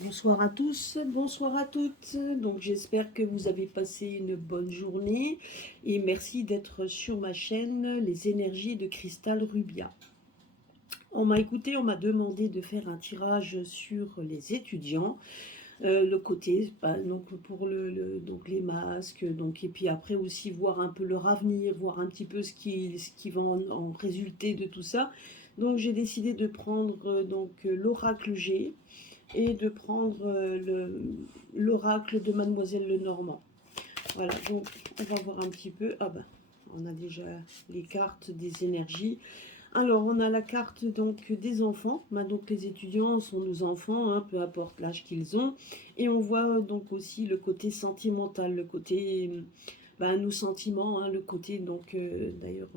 Bonsoir à tous, bonsoir à toutes. Donc j'espère que vous avez passé une bonne journée et merci d'être sur ma chaîne Les énergies de Cristal Rubia. On m'a écouté, on m'a demandé de faire un tirage sur les étudiants, le côté, donc pour donc les masques, donc et puis après aussi voir un peu leur avenir, voir un petit peu ce qui va en résulter de tout ça. Donc j'ai décidé de prendre l'oracle G et de prendre l'oracle de Mademoiselle Lenormand. Voilà, donc on va voir un petit peu. Ah ben, on a déjà les cartes des énergies. Alors, on a la carte donc des enfants. Ben, donc les étudiants sont nos enfants, hein, peu importe l'âge qu'ils ont. Et on voit donc aussi le côté sentimental, le côté nos sentiments, hein, le côté donc d'ailleurs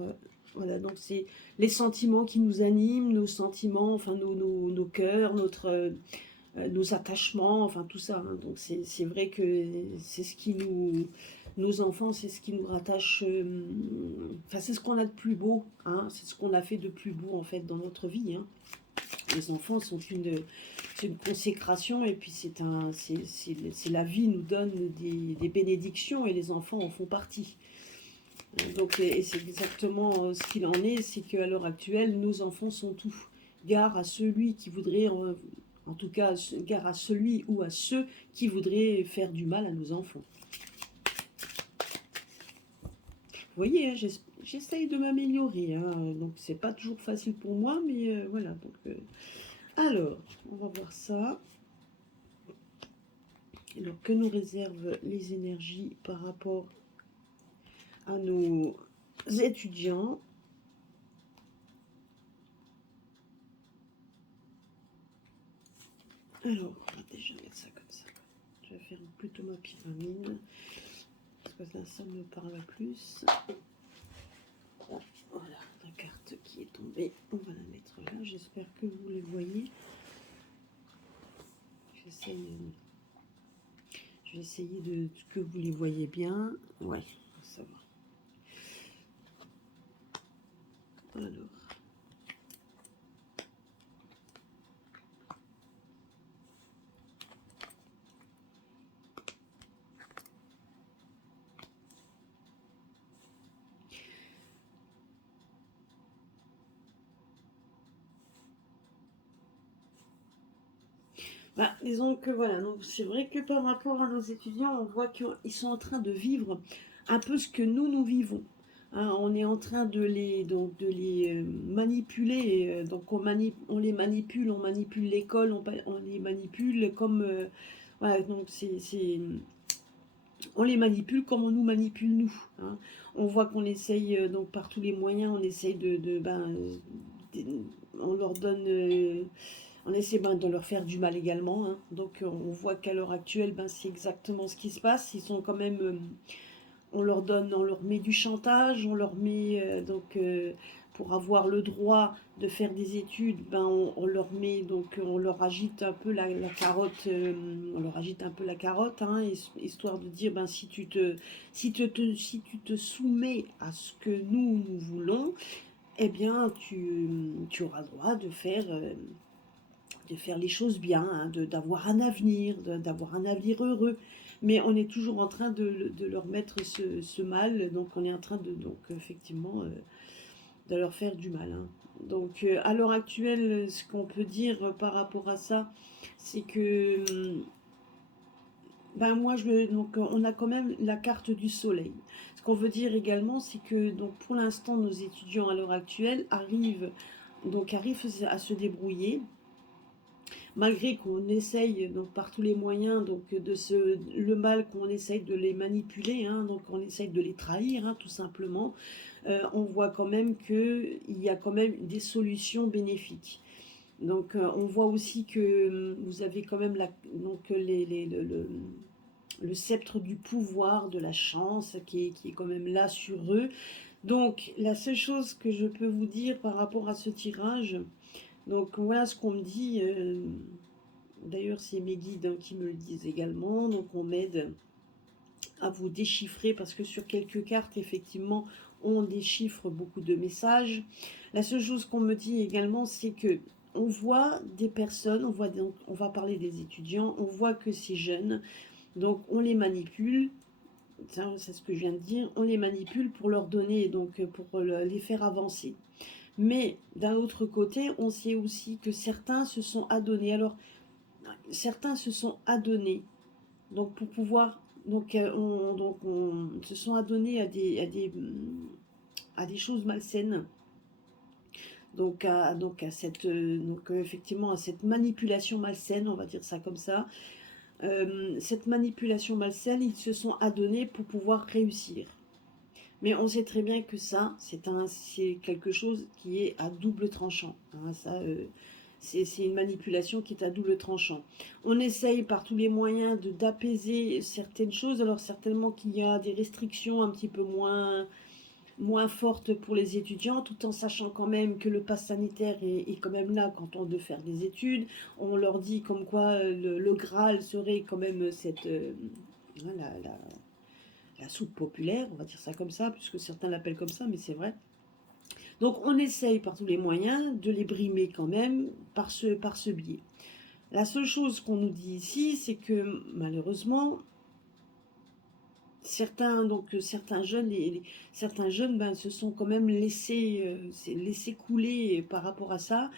voilà, donc c'est les sentiments qui nous animent, nos sentiments, enfin nos cœurs, nos attachements, enfin tout ça, hein. Donc c'est vrai que c'est ce qui nos enfants, c'est ce qui nous rattache, enfin c'est ce qu'on a de plus beau, hein, c'est ce qu'on a fait de plus beau en fait dans notre vie, hein. Les enfants sont c'est une consécration et puis c'est la vie nous donne des bénédictions et les enfants en font partie. Donc et c'est exactement ce qu'il en est, c'est qu'à l'heure actuelle, nos enfants sont tout. Gare à celui qui voudrait, en tout cas, gare à celui ou à ceux qui voudraient faire du mal à nos enfants. Vous voyez, hein, j'essaye de m'améliorer, hein, donc c'est pas toujours facile pour moi, mais voilà. Donc, alors, on va voir ça. Alors, que nous réservent les énergies par rapport à nos étudiants? Alors, on va déjà mettre ça comme ça. Je vais faire plutôt ma pyramide. Parce que là, ça me parle plus. Voilà, la carte qui est tombée. On va la mettre là. J'espère que vous les voyez. Je vais essayer de que vous les voyez bien. Ouais, ça va. Alors. Disons que voilà, donc c'est vrai que par rapport à nos étudiants, on voit qu'ils sont en train de vivre un peu ce que nous vivons. Hein, on est en train de les manipuler, donc on les manipule, on manipule l'école, on les manipule comme voilà, donc on les manipule comme on nous manipule nous, hein. On voit qu'on essaye donc par tous les moyens, on essaye on leur donne on essaie de leur faire du mal également, hein. Donc on voit qu'à l'heure actuelle, c'est exactement ce qui se passe. Ils sont quand même, on leur met du chantage, on leur met pour avoir le droit de faire des études, on leur met donc on leur agite un peu la carotte, on leur agite un peu la carotte, hein, histoire de dire si tu te soumets à ce que nous voulons, eh bien tu auras le droit de faire les choses bien, hein, d'avoir un avenir, d'avoir un avenir heureux. Mais on est toujours en train de leur mettre ce mal, donc on est en train donc effectivement, de leur faire du mal, hein. Donc à l'heure actuelle, ce qu'on peut dire par rapport à ça, c'est que moi, donc on a quand même la carte du soleil. Ce qu'on veut dire également, c'est que donc pour l'instant, nos étudiants à l'heure actuelle arrivent à se débrouiller, malgré qu'on essaye donc par tous les moyens donc le mal, qu'on essaye de les manipuler, hein, donc on essaye de les trahir, hein, tout simplement. On voit quand même qu'il y a quand même des solutions bénéfiques. Donc on voit aussi que vous avez quand même donc le sceptre du pouvoir, de la chance qui est quand même là sur eux. Donc la seule chose que je peux vous dire par rapport à ce tirage, donc voilà ce qu'on me dit. D'ailleurs, c'est mes guides, hein, qui me le disent également. Donc on m'aide à vous déchiffrer parce que sur quelques cartes, effectivement, on déchiffre beaucoup de messages. La seule chose qu'on me dit également, c'est que on voit des personnes, on va parler des étudiants, on voit que ces jeunes, donc on les manipule, c'est ce que je viens de dire, on les manipule pour leur donner, donc pour les faire avancer. Mais d'un autre côté, on sait aussi que certains se sont adonnés. Alors, certains se sont adonnés, donc pour pouvoir, on se sont adonnés à des choses malsaines. Effectivement à cette manipulation malsaine, on va dire ça comme ça. Cette manipulation malsaine, ils se sont adonnés pour pouvoir réussir. Mais on sait très bien que ça, c'est quelque chose qui est à double tranchant. Hein, c'est une manipulation qui est à double tranchant. On essaye par tous les moyens d'apaiser certaines choses. Alors certainement qu'il y a des restrictions un petit peu moins forte pour les étudiants, tout en sachant quand même que le pass sanitaire est quand même là quand on veut faire des études. On leur dit comme quoi le Graal serait quand même la soupe populaire, on va dire ça comme ça, puisque certains l'appellent comme ça, mais c'est vrai. Donc on essaye par tous les moyens de les brimer quand même par ce biais. La seule chose qu'on nous dit ici, c'est que malheureusement, certains jeunes, certains jeunes se sont quand même laissés couler par rapport à ça.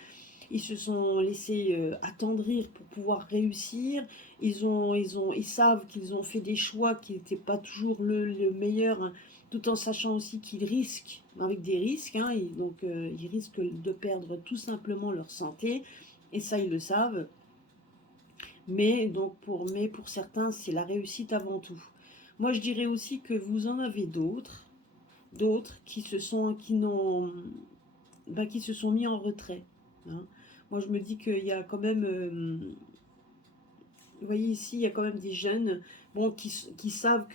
Ils se sont laissés attendrir pour pouvoir réussir. Ils savent qu'ils ont fait des choix qui n'étaient pas toujours le meilleur, hein, tout en sachant aussi qu'ils risquent, avec des risques, hein, ils risquent de perdre tout simplement leur santé, et ça ils le savent. Mais pour certains, c'est la réussite avant tout. Moi, je dirais aussi que vous en avez d'autres qui se sont mis en retrait. Hein. Moi, je me dis qu'il y a quand même, vous voyez ici, il y a quand même des jeunes, bon, qui savent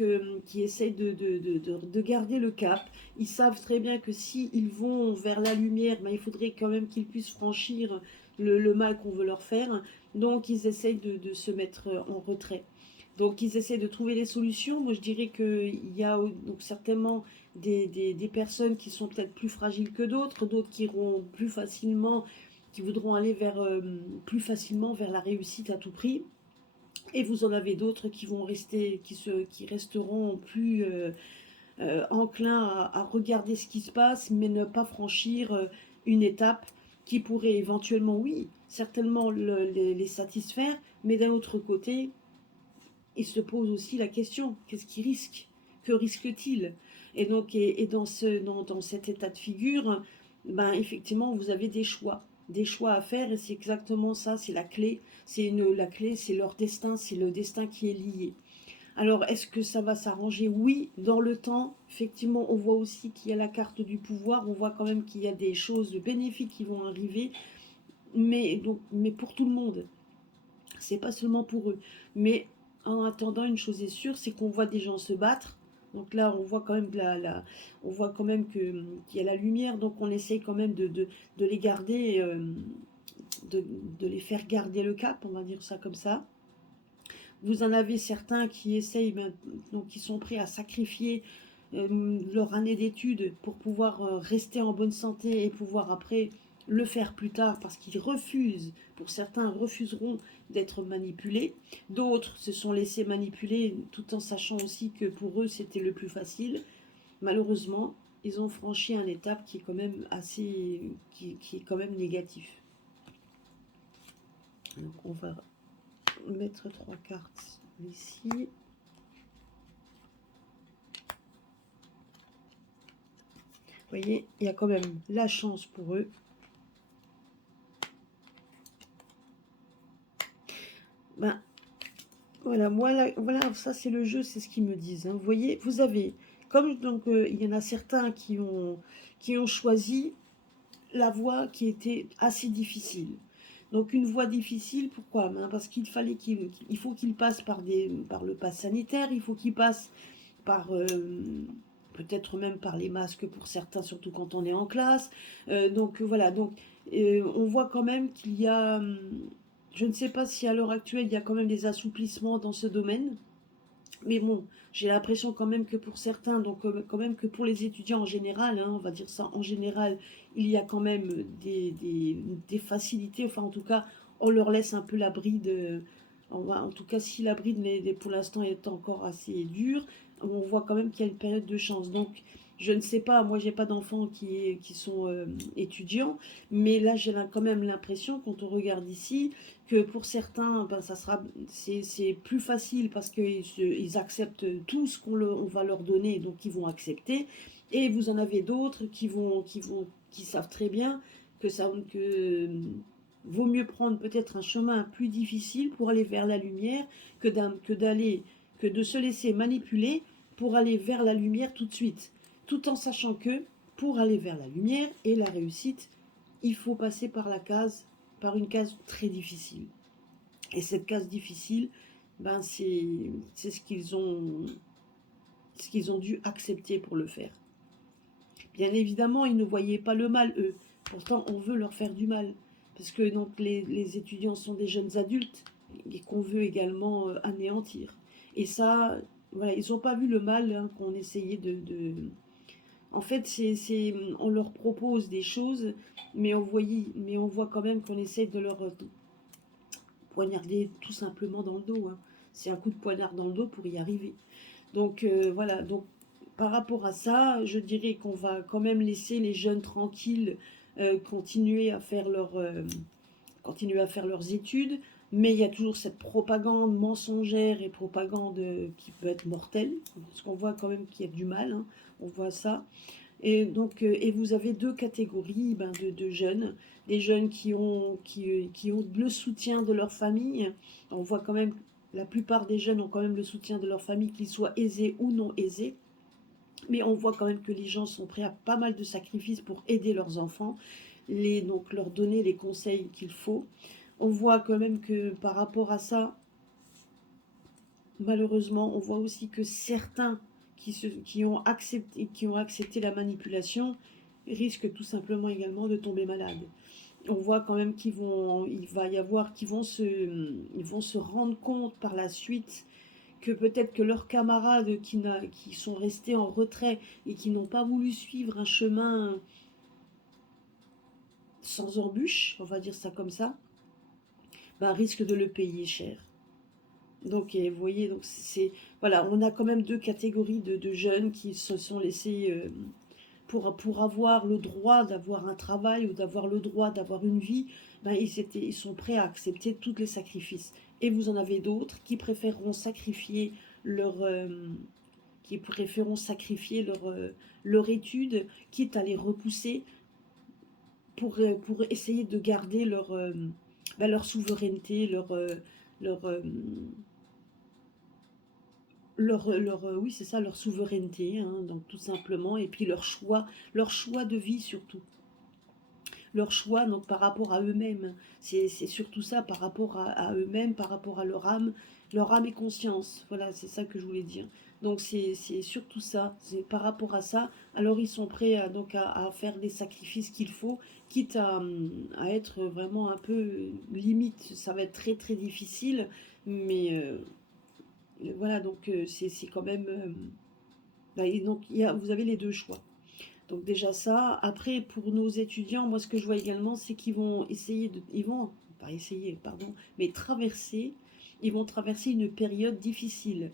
qui essayent de garder le cap. Ils savent très bien que s'ils vont vers la lumière, il faudrait quand même qu'ils puissent franchir le mal qu'on veut leur faire. Donc, ils essayent de se mettre en retrait. Donc, ils essaient de trouver des solutions. Moi, je dirais qu'il y a donc certainement des personnes qui sont peut-être plus fragiles que d'autres qui iront plus facilement, qui voudront aller plus facilement vers la réussite à tout prix. Et vous en avez d'autres qui vont rester, qui resteront plus enclins à regarder ce qui se passe, mais ne pas franchir une étape qui pourrait éventuellement, oui, certainement les satisfaire, mais d'un autre côté, il se pose aussi la question, qu'est-ce qu'il risque? Que risque-t-il? Et donc, dans cet état de figure, effectivement, vous avez des choix à faire, et c'est exactement ça, c'est la clé, la clé, c'est leur destin, c'est le destin qui est lié. Alors, est-ce que ça va s'arranger? Oui, dans le temps, effectivement, on voit aussi qu'il y a la carte du pouvoir, on voit quand même qu'il y a des choses bénéfiques qui vont arriver, mais pour tout le monde, c'est pas seulement pour eux. Mais en attendant, une chose est sûre, c'est qu'on voit des gens se battre. Donc là, on voit quand même on voit quand même qu'il y a la lumière, donc on essaye quand même de les garder, de les faire garder le cap, on va dire ça comme ça. Vous en avez certains qui essayent, donc qui sont prêts à sacrifier leur année d'études pour pouvoir rester en bonne santé et pouvoir après le faire plus tard, parce qu'ils refusent, pour certains refuseront d'être manipulés, d'autres se sont laissés manipuler tout en sachant aussi que pour eux c'était le plus facile. Malheureusement, ils ont franchi une étape qui est quand même qui est quand même négatif. Donc on va mettre 3 cartes ici. Vous voyez, il y a quand même la chance pour eux. Voilà, ça c'est le jeu, c'est ce qu'ils me disent. Hein. Vous voyez, vous avez, comme donc il y en a certains qui ont choisi la voie qui était assez difficile. Donc une voie difficile, pourquoi? Parce qu'il faut qu'il passe par le pass sanitaire, il faut qu'il passe par peut-être même par les masques pour certains, surtout quand on est en classe. Donc voilà, on voit quand même qu'il y a, je ne sais pas si à l'heure actuelle il y a quand même des assouplissements dans ce domaine. Mais bon, j'ai l'impression quand même que pour certains, donc quand même que pour les étudiants en général, hein, on va dire ça en général, il y a quand même des facilités, enfin en tout cas, on leur laisse un peu la bride, en tout cas si la bride pour l'instant est encore assez dure, on voit quand même qu'il y a une période de chance. Donc je ne sais pas, moi j'ai pas d'enfants qui sont étudiants, mais là j'ai quand même l'impression, quand on regarde ici, que pour certains, ben, c'est plus facile parce qu'ils acceptent tout ce on va leur donner, donc ils vont accepter. Et vous en avez d'autres qui savent très bien que vaut mieux prendre peut-être un chemin plus difficile pour aller vers la lumière que de se laisser manipuler pour aller vers la lumière tout de suite, tout en sachant que pour aller vers la lumière et la réussite, il faut passer par une case très difficile. Et cette case difficile, ben c'est ce qu'ils ont dû accepter pour le faire. Bien évidemment, ils ne voyaient pas le mal, eux. Pourtant, on veut leur faire du mal. Parce que donc, les étudiants sont des jeunes adultes et qu'on veut également anéantir. Et ça, voilà, ils n'ont pas vu le mal, hein, qu'on essayait En fait, on leur propose des choses, mais on voit quand même qu'on essaye de leur poignarder tout simplement dans le dos, hein. C'est un coup de poignard dans le dos pour y arriver. Donc voilà, donc par rapport à ça, je dirais qu'on va quand même laisser les jeunes tranquilles, continuer à faire continuer à faire leurs études, mais il y a toujours cette propagande mensongère et propagande qui peut être mortelle, parce qu'on voit quand même qu'il y a du mal, hein, on voit ça. Et donc, et vous avez deux catégories, ben, de jeunes, des jeunes qui ont le soutien de leur famille. On voit quand même, la plupart des jeunes ont quand même le soutien de leur famille, qu'ils soient aisés ou non aisés. Mais on voit quand même que les gens sont prêts à pas mal de sacrifices pour aider leurs enfants, donc leur donner les conseils qu'il faut. On voit quand même que par rapport à ça, malheureusement, on voit aussi que certains qui ont accepté la manipulation risquent tout simplement également de tomber malades. On voit quand même il va y avoir, ils vont se rendre compte par la suite que peut-être que leurs camarades qui sont restés en retrait et qui n'ont pas voulu suivre un chemin sans embûche, on va dire ça comme ça, bah, risquent de le payer cher. Donc, et vous voyez, donc voilà, on a quand même deux catégories de jeunes qui se sont laissés, pour avoir le droit d'avoir un travail ou d'avoir le droit d'avoir une vie, ben ils sont prêts à accepter tous les sacrifices. Et vous en avez d'autres leur, euh, qui préféreront sacrifier leur étude, quitte à les repousser pour essayer de garder leur souveraineté, leur, euh, oui, c'est ça, leur souveraineté, hein, donc tout simplement, et puis leur choix de vie surtout. Leur choix donc par rapport à eux-mêmes. C'est surtout ça, par rapport à eux-mêmes, par rapport à leur âme et conscience. Voilà, c'est ça que je voulais dire. Donc c'est surtout ça, c'est par rapport à ça. Alors ils sont prêts à faire les sacrifices qu'il faut, quitte à être vraiment un peu limite. Ça va être très très difficile, mais voilà, donc c'est quand même... bah, et donc vous avez les deux choix. Donc déjà ça. Après, pour nos étudiants, moi ce que je vois également, c'est qu'ils vont ils vont, pas essayer, pardon, mais ils vont traverser une période difficile.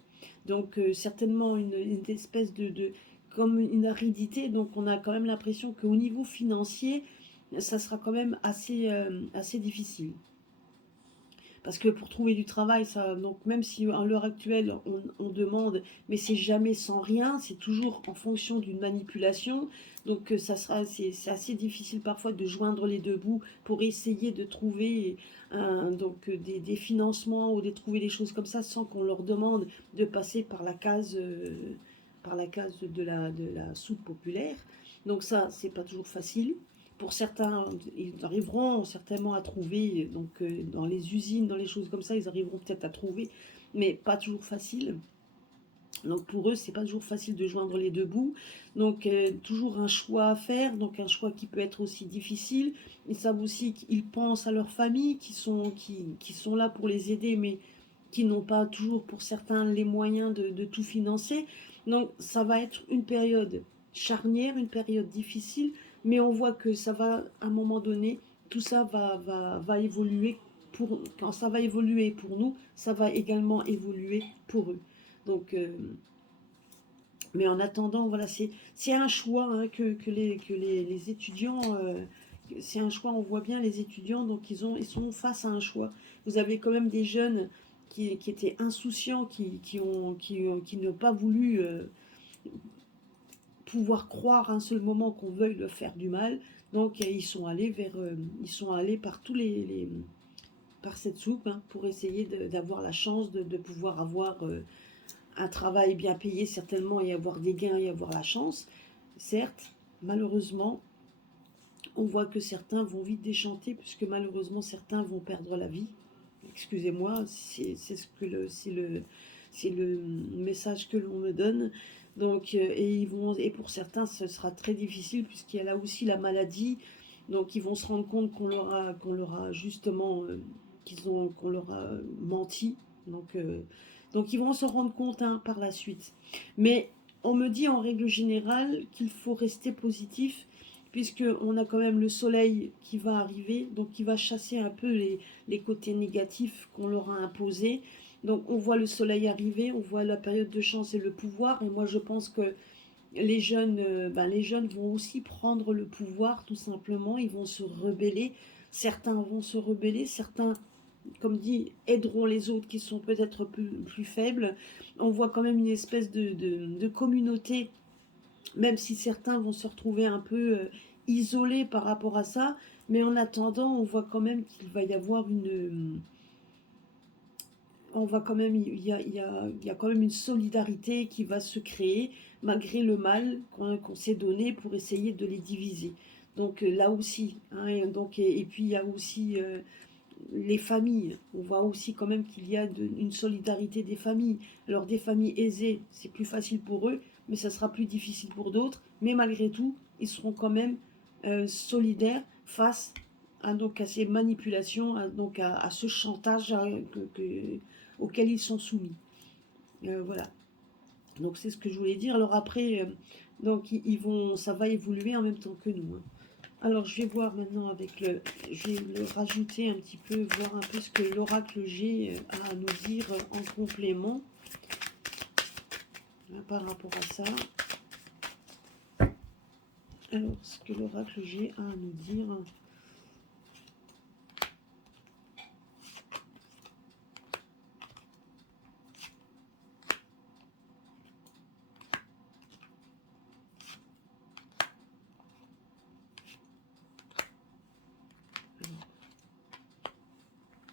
Donc certainement une espèce comme une aridité. Donc on a quand même l'impression qu'au niveau financier, ça sera quand même assez difficile. Parce que pour trouver du travail, ça, donc même si à l'heure actuelle on demande, mais c'est jamais sans rien, c'est toujours en fonction d'une manipulation. Donc c'est assez difficile parfois de joindre les deux bouts pour essayer de trouver des financements ou de trouver des choses comme ça sans qu'on leur demande de passer par la case de la soupe populaire. Donc ça, c'est pas toujours facile. Pour certains, ils arriveront certainement à trouver, donc dans les usines, dans les choses comme ça, ils arriveront peut-être à trouver, mais pas toujours facile. Donc pour eux, c'est pas toujours facile de joindre les deux bouts. Donc toujours un choix à faire, donc un choix qui peut être aussi difficile. Ils savent aussi qu'ils pensent à leur famille, qui sont là pour les aider, mais qui n'ont pas toujours pour certains les moyens de tout financer. Donc ça va être une période charnière, une période difficile, mais on voit que ça va, à un moment donné, tout ça va évoluer. Quand ça va évoluer pour nous, ça va également évoluer pour eux. Donc, mais en attendant, voilà, c'est un choix hein, les étudiants, c'est un choix, on voit bien les étudiants, donc ils sont face à un choix. Vous avez quand même des jeunes qui étaient insouciants, qui n'ont pas voulu pouvoir croire un seul moment qu'on veuille leur faire du mal, donc ils sont allés par par cette soupe hein, pour essayer d'avoir la chance de pouvoir avoir un travail bien payé certainement et avoir des gains et avoir la chance. Certes, malheureusement, on voit que certains vont vite déchanter puisque malheureusement certains vont perdre la vie. Excusez-moi, c'est le message que l'on me donne. Donc, et pour certains, ce sera très difficile puisqu'il y a là aussi la maladie. Donc, ils vont se rendre compte qu'on leur a justement, qu'on leur a menti. Donc ils vont s'en rendre compte hein, par la suite. Mais on me dit en règle générale qu'il faut rester positif puisqu'on a quand même le soleil qui va arriver, donc qui va chasser un peu les côtés négatifs qu'on leur a imposés. Donc on voit le soleil arriver, on voit la période de chance et le pouvoir, et moi je pense que les jeunes vont aussi prendre le pouvoir tout simplement, ils vont se rebeller, certains vont se rebeller, certains comme dit, aideront les autres qui sont peut-être plus faibles. On voit quand même une espèce de communauté, même si certains vont se retrouver un peu isolés par rapport à ça. Mais en attendant, on voit quand même qu'il va y avoir on va quand même, il y a quand même une solidarité qui va se créer malgré le mal qu'on s'est donné pour essayer de les diviser. Donc là aussi, hein, et puis il y a aussi les familles. On voit aussi quand même qu'il y a une solidarité des familles. Alors des familles aisées, c'est plus facile pour eux, mais ça sera plus difficile pour d'autres. Mais malgré tout, ils seront quand même solidaires face à ces manipulations, à ce chantage auquel ils sont soumis. Voilà. Donc c'est ce que je voulais dire. Alors après, ça va évoluer en même temps que nous. Hein. Alors, je vais voir maintenant je vais le rajouter un petit peu, voir un peu ce que l'oracle G a à nous dire en complément par rapport à ça. Alors, ce que l'oracle G a à nous dire.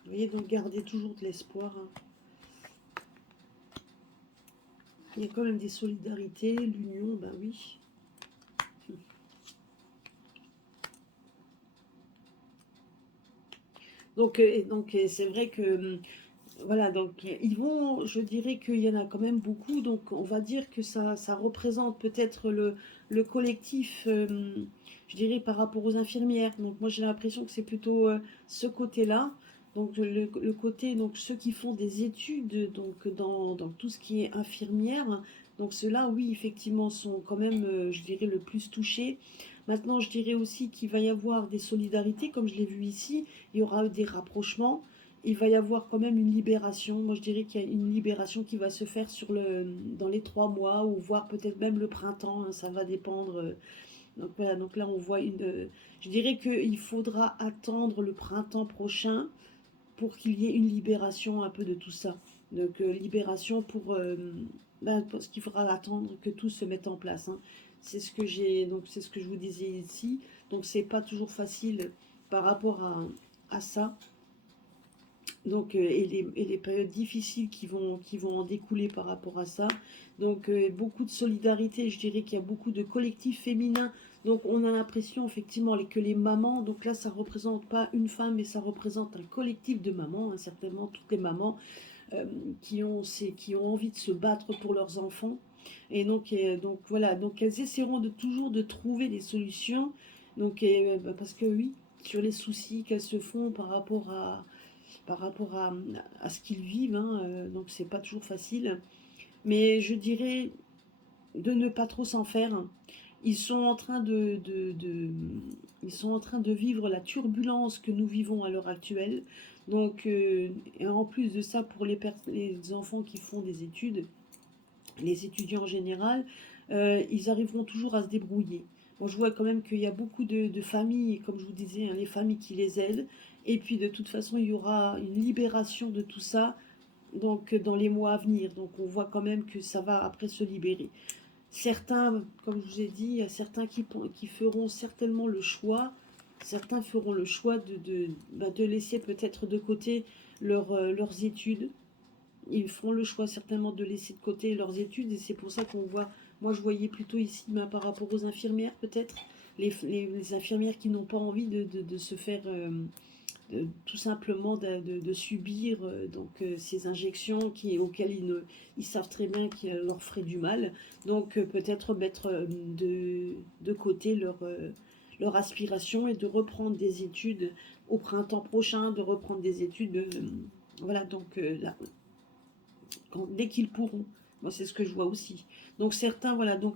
Vous voyez, donc gardez toujours de l'espoir. Hein. Il y a quand même des solidarités, l'union, ben oui. Donc c'est vrai que voilà, donc je dirais qu'il y en a quand même beaucoup, donc on va dire que ça représente peut-être le collectif, je dirais par rapport aux infirmières. Donc moi j'ai l'impression que c'est plutôt ce côté-là, donc le côté, donc ceux qui font des études donc dans tout ce qui est infirmière, donc ceux-là, oui, effectivement, sont quand même, je dirais, le plus touchés. Maintenant, je dirais aussi qu'il va y avoir des solidarités, comme je l'ai vu ici, il y aura des rapprochements, il va y avoir quand même une libération. Moi, je dirais qu'il y a une libération qui va se faire dans les 3 mois, ou voire peut-être même le printemps, hein, ça va dépendre. Donc voilà, donc là, on voit je dirais qu'il faudra attendre le printemps prochain pour qu'il y ait une libération un peu de tout ça. Donc libération parce qu'il faudra attendre que tout se mette en place. Hein. C'est ce que je vous disais ici. Donc c'est pas toujours facile par rapport à ça. Donc, et les périodes difficiles qui vont en découler par rapport à ça. Donc, beaucoup de solidarité, je dirais qu'il y a beaucoup de collectifs féminins. Donc, on a l'impression effectivement que les mamans, donc là, ça ne représente pas une femme, mais ça représente un collectif de mamans, hein, certainement toutes les mamans qui ont envie de se battre pour leurs enfants. Et donc voilà, donc elles essaieront toujours de trouver des solutions. Donc, parce que oui, sur les soucis qu'elles se font par rapport par rapport à ce qu'ils vivent, hein, donc c'est pas toujours facile. Mais je dirais de ne pas trop s'en faire. Ils sont en train ils sont en train de vivre la turbulence que nous vivons à l'heure actuelle. Donc, et en plus de ça, pour les enfants qui font des études, les étudiants en général, ils arriveront toujours à se débrouiller. Bon, je vois quand même qu'il y a beaucoup de familles, comme je vous disais, hein, les familles qui les aident. Et puis de toute façon, il y aura une libération de tout ça donc, dans les mois à venir. Donc on voit quand même que ça va après se libérer. Certains, comme je vous ai dit, il y a certains qui feront certainement le choix, certains feront le choix de laisser peut-être de côté leurs études. Ils feront le choix certainement de laisser de côté leurs études et c'est pour ça qu'on voit, moi je voyais plutôt ici par rapport aux infirmières peut-être, les infirmières qui n'ont pas envie de se faire tout simplement de subir ces injections auxquelles ils savent très bien qu'elles leur feraient du mal. Donc peut-être mettre de côté leur aspiration et de reprendre des études au printemps prochain, de reprendre des études. Voilà, donc là, dès qu'ils pourront. Moi, c'est ce que je vois aussi. Donc certains, voilà, donc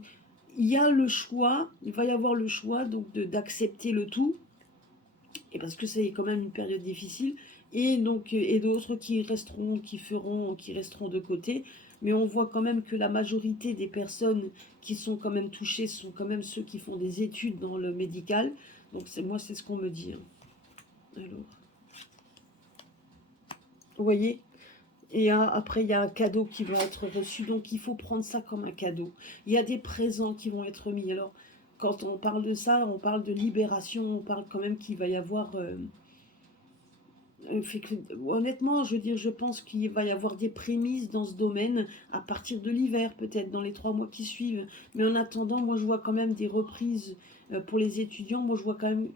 il y a le choix, il va y avoir le choix donc d'accepter le tout, et parce que c'est quand même une période difficile, et donc et d'autres qui resteront de côté. Mais on voit quand même que la majorité des personnes qui sont quand même touchées sont quand même ceux qui font des études dans le médical. Donc c'est ce qu'on me dit, hein. Alors, vous voyez? Et après, il y a un cadeau qui va être reçu, donc il faut prendre ça comme un cadeau. Il y a des présents qui vont être mis. Alors, quand on parle de ça, on parle de libération, on parle quand même qu'il va y avoir... honnêtement, je veux dire, je pense qu'il va y avoir des prémices dans ce domaine à partir de l'hiver, peut-être dans les 3 mois qui suivent. Mais en attendant, moi, je vois quand même des reprises pour les étudiants. Moi, je vois quand même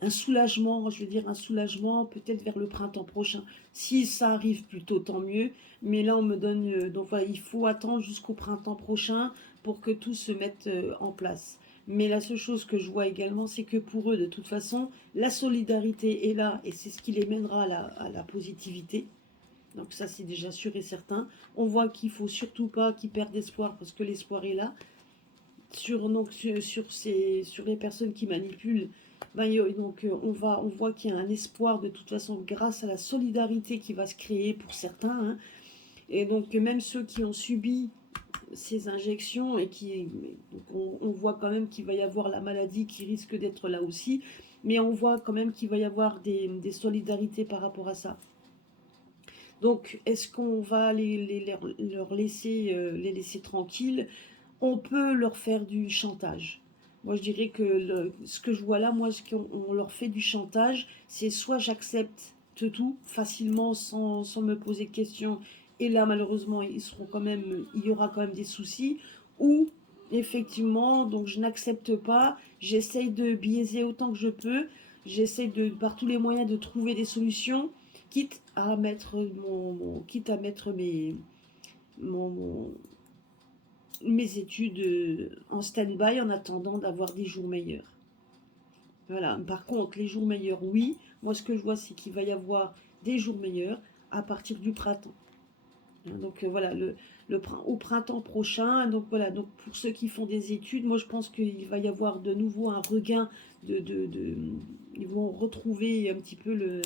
un soulagement, je veux dire un soulagement peut-être vers le printemps prochain. Si ça arrive plus tôt, tant mieux. Mais là, on me donne... donc voilà, il faut attendre jusqu'au printemps prochain pour que tout se mette en place. Mais la seule chose que je vois également, c'est que pour eux, de toute façon, la solidarité est là et c'est ce qui les mènera à la positivité. Donc ça, c'est déjà sûr et certain. On voit qu'il ne faut surtout pas qu'ils perdent espoir parce que l'espoir est là. Sur les personnes qui manipulent, ben, donc on voit qu'il y a un espoir de toute façon grâce à la solidarité qui va se créer pour certains, hein. Et donc même ceux qui ont subi ces injections et donc on voit quand même qu'il va y avoir la maladie qui risque d'être là aussi, mais on voit quand même qu'il va y avoir des solidarités par rapport à ça. Donc est-ce qu'on va leur laisser, les laisser tranquilles? On peut leur faire du chantage. Moi, je dirais que ce que je vois là, moi, ce qu'on leur fait du chantage, c'est soit j'accepte tout facilement sans me poser de questions, et là, malheureusement, il y aura quand même des soucis, ou effectivement, donc je n'accepte pas, j'essaye de biaiser autant que je peux, j'essaye par tous les moyens de trouver des solutions, quitte à mettre quitte à mettre mon, mes études en stand-by en attendant d'avoir des jours meilleurs. Voilà. Par contre, les jours meilleurs, oui. Moi, ce que je vois, c'est qu'il va y avoir des jours meilleurs à partir du printemps. Donc voilà, au printemps prochain. Donc voilà, donc pour ceux qui font des études, moi je pense qu'il va y avoir de nouveau un regain ils vont retrouver un petit peu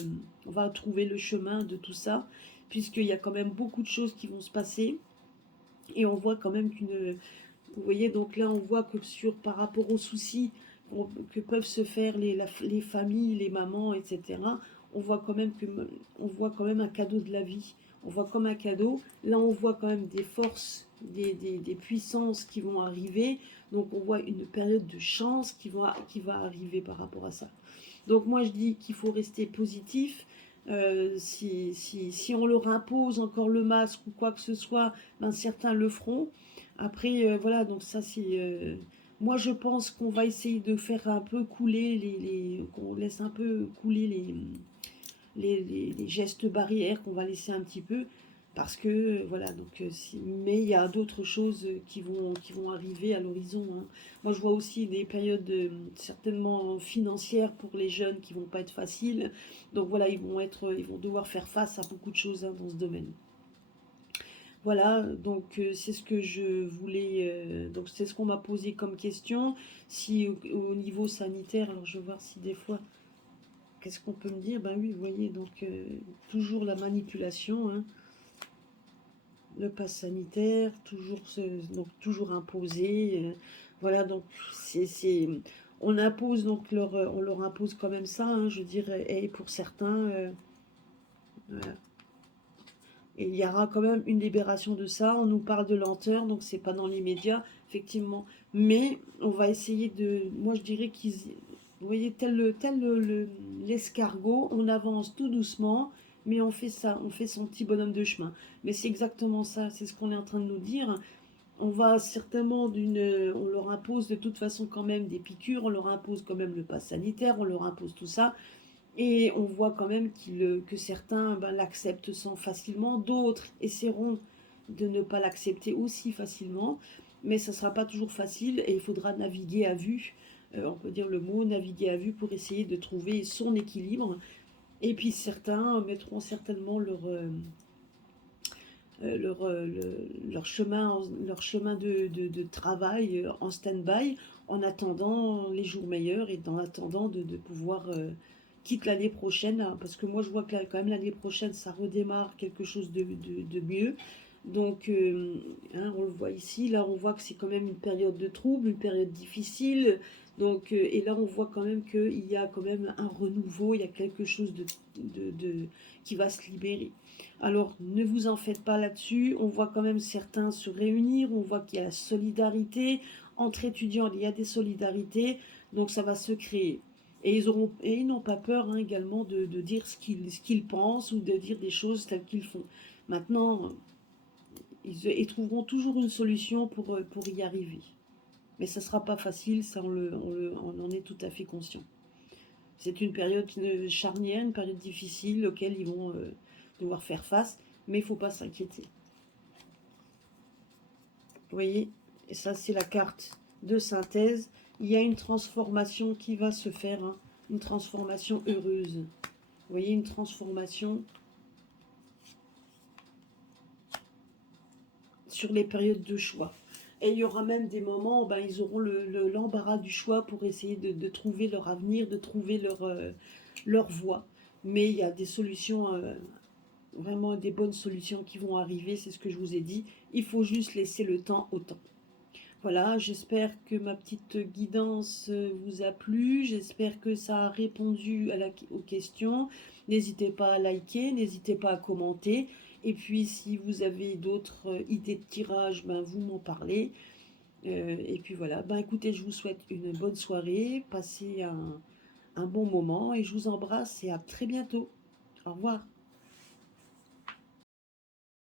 on va trouver le chemin de tout ça, puisqu'il y a quand même beaucoup de choses qui vont se passer. Et on voit quand même vous voyez, donc là, on voit que par rapport aux soucis que peuvent se faire les familles, les mamans, etc., on voit quand même un cadeau de la vie. On voit comme un cadeau. Là, on voit quand même des forces, des puissances qui vont arriver. Donc, on voit une période de chance qui va arriver par rapport à ça. Donc, moi, je dis qu'il faut rester positif. Si on leur impose encore le masque ou quoi que ce soit, ben certains le feront. Après, voilà, donc ça c'est... moi je pense qu'on va essayer de faire un peu couler qu'on laisse un peu couler les gestes barrières, qu'on va laisser un petit peu. Parce que, voilà, donc, mais il y a d'autres choses qui vont arriver à l'horizon, hein. Moi, je vois aussi des périodes certainement financières pour les jeunes qui vont pas être faciles. Donc voilà, ils vont devoir faire face à beaucoup de choses, hein, dans ce domaine. Voilà, donc c'est ce que je voulais, donc c'est ce qu'on m'a posé comme question. Si au niveau sanitaire, alors je vais voir si des fois, qu'est-ce qu'on peut me dire? Ben oui, vous voyez, donc toujours la manipulation, hein. Le pass sanitaire, donc toujours imposé. Voilà, donc on impose donc on leur impose quand même ça, hein, je dirais, et pour certains, voilà. Et il y aura quand même une libération de ça. On nous parle de lenteur, donc c'est pas dans l'immédiat, effectivement. Mais on va essayer de, moi je dirais vous voyez, l'escargot, on avance tout doucement, mais on fait ça, on fait son petit bonhomme de chemin. Mais c'est exactement ça, c'est ce qu'on est en train de nous dire. On va certainement on leur impose de toute façon quand même des piqûres, on leur impose quand même le pass sanitaire, on leur impose tout ça. Et on voit quand même que certains l'acceptent sans facilement, d'autres essaieront de ne pas l'accepter aussi facilement, mais ça ne sera pas toujours facile et il faudra naviguer à vue, on peut dire le mot, naviguer à vue pour essayer de trouver son équilibre. Et puis certains mettront certainement leur chemin de travail en stand-by en attendant les jours meilleurs et en attendant de pouvoir, quitte l'année prochaine, hein, parce que moi je vois que quand même l'année prochaine ça redémarre quelque chose de mieux. Donc, hein, on le voit ici, là on voit que c'est quand même une période de trouble, une période difficile. Donc, et là on voit quand même qu'il y a quand même un renouveau, il y a quelque chose qui va se libérer. Alors, ne vous en faites pas là-dessus. On voit quand même certains se réunir. On voit qu'il y a la solidarité. Entre étudiants, il y a des solidarités. Donc, ça va se créer. Et ils n'ont pas peur, hein, également de dire ce qu'ils pensent ou de dire des choses telles qu'ils font. Maintenant, ils trouveront toujours une solution pour y arriver. Mais ça ne sera pas facile, ça on en est tout à fait conscient. C'est une période charnière, une période difficile auquel ils vont devoir faire face, mais il ne faut pas s'inquiéter. Vous voyez, et ça c'est la carte de synthèse. Il y a une transformation qui va se faire, hein, une transformation heureuse. Vous voyez, une transformation sur les périodes de choix. Et il y aura même des moments où ils auront l'embarras du choix pour essayer de trouver leur avenir, de trouver leur voie. Mais il y a des solutions, vraiment des bonnes solutions qui vont arriver, c'est ce que je vous ai dit. Il faut juste laisser le temps au temps. Voilà, j'espère que ma petite guidance vous a plu, j'espère que ça a répondu aux questions. N'hésitez pas à liker, n'hésitez pas à commenter. Et puis si vous avez d'autres idées de tirage, vous m'en parlez. Et puis voilà, écoutez, je vous souhaite une bonne soirée, passez un bon moment et je vous embrasse et à très bientôt. Au revoir.